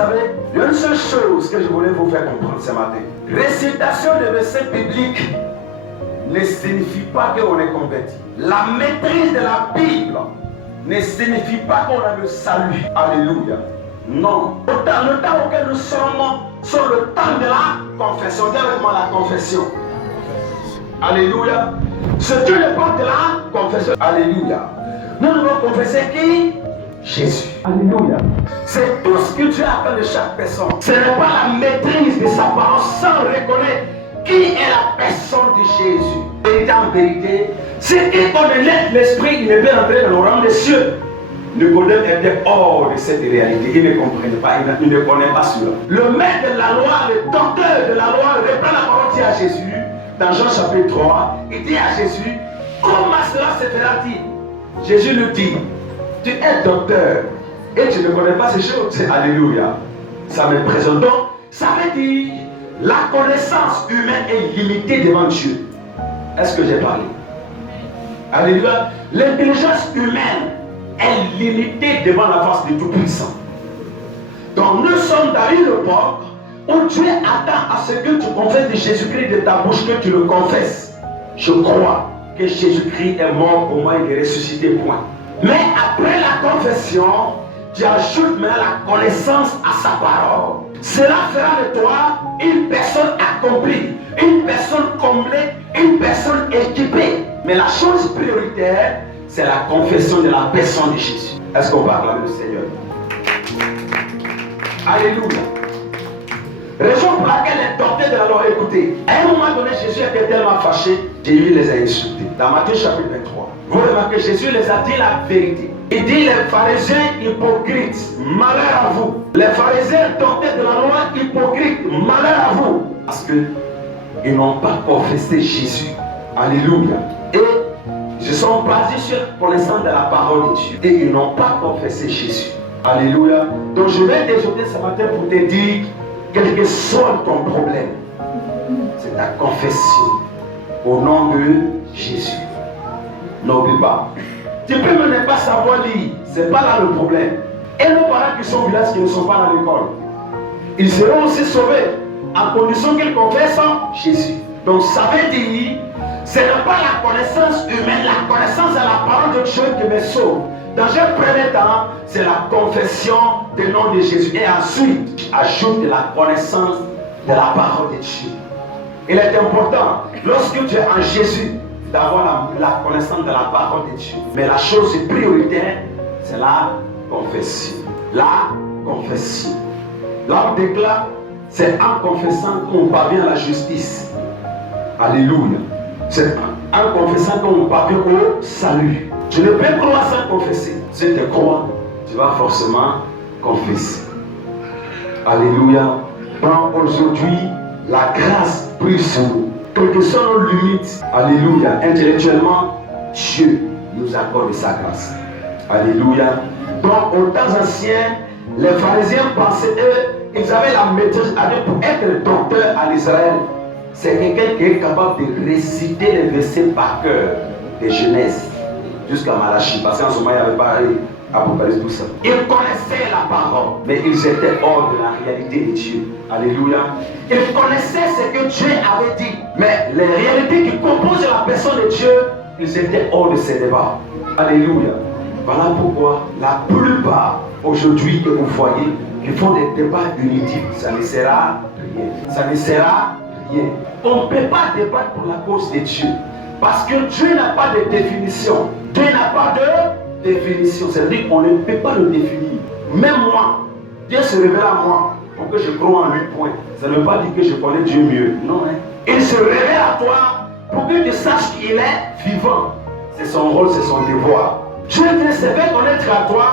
savez, il y a une seule chose que je voulais vous faire comprendre ce matin. Récitation de versets bibliques ne signifie pas qu'on est converti. La maîtrise de la Bible ne signifie pas qu'on a le salut. Alléluia. Non. Le temps auquel nous sommes, c'est le temps de la confession. Dis avec moi la confession. Alléluia. C'est Dieu le temps de la confession. Alléluia. Nous devons confesser qui? Jésus. Alléluia. C'est tout ce que Dieu attend de chaque personne. Ce n'est pas la maîtrise de sa parole sans reconnaître qui est la personne de Jésus. Vérité en vérité, c'est qui connaît l'esprit, il ne peut entrer dans le royaume des cieux. Nicodème était hors de cette réalité. Il ne comprenait pas, il ne connaît pas cela. Le maître de la loi, le docteur de la loi, reprend la parole, dit à Jésus, dans Jean chapitre 3, il dit à Jésus, comment cela se fera-t-il? Jésus lui dit, tu es docteur et tu ne connais pas ces choses. Alléluia. Ça m'impressionne. Donc, ça veut dire la connaissance humaine est limitée devant Dieu. Est-ce que j'ai parlé? Alléluia. L'intelligence humaine est limitée devant la face du Tout-Puissant. Donc, nous sommes dans une époque où Dieu attend à ce que tu confesses de Jésus-Christ de ta bouche, que tu le confesses. Je crois que Jésus-Christ est mort pour moi, il est ressuscité, point. Mais après la confession, tu ajoutes maintenant la connaissance à sa parole. Cela fera de toi une personne accomplie, une personne comblée, une personne équipée. Mais la chose prioritaire, c'est la confession de la personne de Jésus. Est-ce qu'on parle avec le Seigneur? Alléluia. Raison pour laquelle les docteurs de la loi, écoutez, à un moment donné, Jésus était tellement fâché, Jésus les a insultés. Dans Matthieu chapitre 23, vous remarquez, Jésus les a dit la vérité. Il dit les pharisiens hypocrites, malheur à vous. Les pharisiens docteurs de la loi hypocrites, malheur à vous. Parce qu'ils n'ont pas confessé Jésus. Alléluia. Et ils se sont basés sur la connaissance de la parole de Dieu. Et ils n'ont pas confessé Jésus. Alléluia. Donc je vais t'exhorter ce matin pour te dire, quel que soit ton problème, c'est ta confession au nom de Jésus. N'oublie pas. Tu peux même ne pas savoir lire, c'est pas là le problème. Et nos parents qui sont au village, qui ne sont pas dans l'école, ils seront aussi sauvés à condition qu'ils confessent Jésus. Donc ça veut dire, ce n'est pas la connaissance humaine, la connaissance de la parole de Dieu qui me sauve. Dans un premier temps, c'est la confession du nom de Jésus. Et ensuite, ajoute la connaissance de la parole de Dieu. Il est important, lorsque tu es en Jésus, d'avoir la connaissance de la parole de Dieu. Mais la chose prioritaire, c'est la confession. La confession. L'homme déclare, c'est en confessant qu'on parvient à la justice. Alléluia. C'est en confessant qu'on parvient au salut. Tu ne peux croire sans confesser. Si tu crois, tu vas forcément confesser. Alléluia. Donc aujourd'hui, la grâce prise sur nous. Quelles que soient nos limites, alléluia, intellectuellement, Dieu nous accorde sa grâce. Alléluia. Donc aux temps anciens, les pharisiens pensaient, eux, ils avaient la maîtrise pour être docteur en Israël. C'est quelqu'un qui est capable de réciter les versets par cœur, de Genèse jusqu'à Malachie, parce qu'en ce moment il n'y avait pas Apocalypse, tout ça. Ils connaissaient la parole, mais ils étaient hors de la réalité de Dieu. Alléluia. Ils connaissaient ce que Dieu avait dit, mais les réalités qui composent la personne de Dieu, ils étaient hors de ces débats. Alléluia. Voilà pourquoi la plupart aujourd'hui que vous voyez qui font des débats inutiles, ça ne sert à rien. Ça ne sert à rien. On ne peut pas débattre pour la cause de Dieu, parce que Dieu n'a pas de définition. Dieu n'a pas de définition. C'est-à-dire qu'on ne peut pas le définir. Même moi, Dieu se révèle à moi pour que je croie en lui, point. Ça ne veut pas dire que je connais Dieu mieux. Non, hein. Il se révèle à toi pour que tu saches qu'il est vivant. C'est son rôle, c'est son devoir. Dieu te fait connaître à toi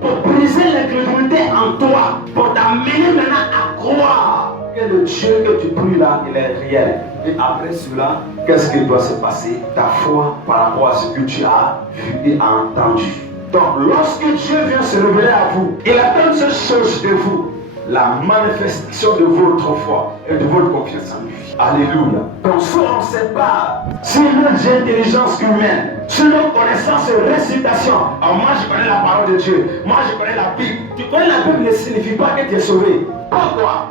pour briser l'incrédulité en toi, pour t'amener maintenant à croire que le Dieu que tu pries là, il est réel. Et après cela, qu'est-ce qui doit se passer? Ta foi par rapport à ce que tu as vu et entendu. Donc, lorsque Dieu vient se révéler à vous, il attend cette chose de vous, la manifestation de votre foi et de votre confiance en lui. Alléluia. Donc, soit on se bat sur notre intelligence humaine, sur nos connaissances et récitations. Alors, moi, je connais la parole de Dieu. Moi, je connais la Bible. tu connais la Bible ne signifie pas que tu es sauvé. Pourquoi?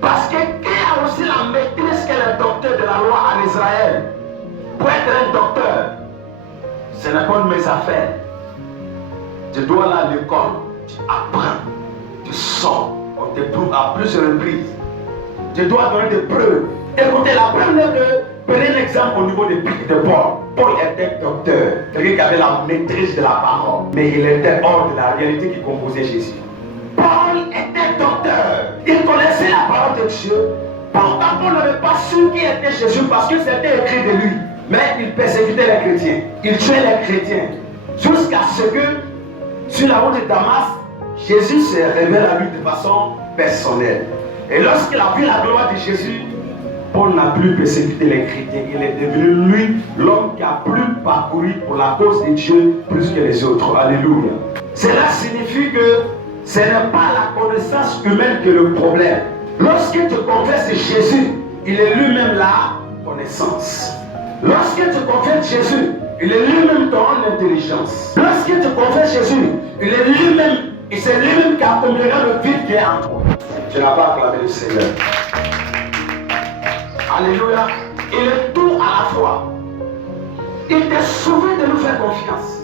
Parce que qui a aussi la maîtrise que le docteur de la loi en Israël? Pour être un docteur, ce n'est pas de mes affaires. Tu dois aller à l'école, tu apprends, tu sors, on t'éprouve à plusieurs reprises. Tu dois donner des preuves. Écoutez, la preuve est que, prenez un exemple au niveau de Paul. Paul était docteur, quelqu'un qui avait la maîtrise de la parole, mais il était hors de la réalité qui composait Jésus. Paul était docteur, il connaissait la parole de Dieu. Pourtant, Paul n'avait pas su qui était Jésus parce que c'était écrit de lui. Mais il persécutait les chrétiens, il tuait les chrétiens, jusqu'à ce que, sur la route de Damas, Jésus se révèle à lui de façon personnelle. Et lorsqu'il a vu la gloire de Jésus, Paul n'a plus persécuté les chrétiens. Il est devenu lui l'homme qui a plus parcouru pour la cause de Dieu plus que les autres. Alléluia. Cela signifie que ce n'est pas la connaissance humaine qui est le problème. Lorsque tu confesses Jésus, il est lui-même la connaissance. Lorsque tu confesses Jésus, il est lui-même ton intelligence. Lorsque tu confesses Jésus, il est lui-même, et c'est lui-même qui accomplira le vide qui est en toi. Tu n'as pas acclamé le Seigneur. Alléluia. Il est tout à la fois. Il t'est sauvé de nous faire confiance.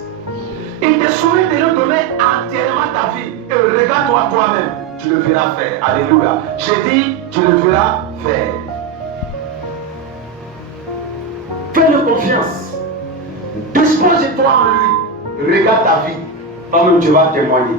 Il t'est sauvé de nous donner entièrement ta vie. Et regarde-toi toi-même. Tu le verras faire. Alléluia. J'ai dit, tu le verras faire. Fais-le confiance. Dispose-toi en lui. Regarde ta vie. Toi-même, tu vas témoigner.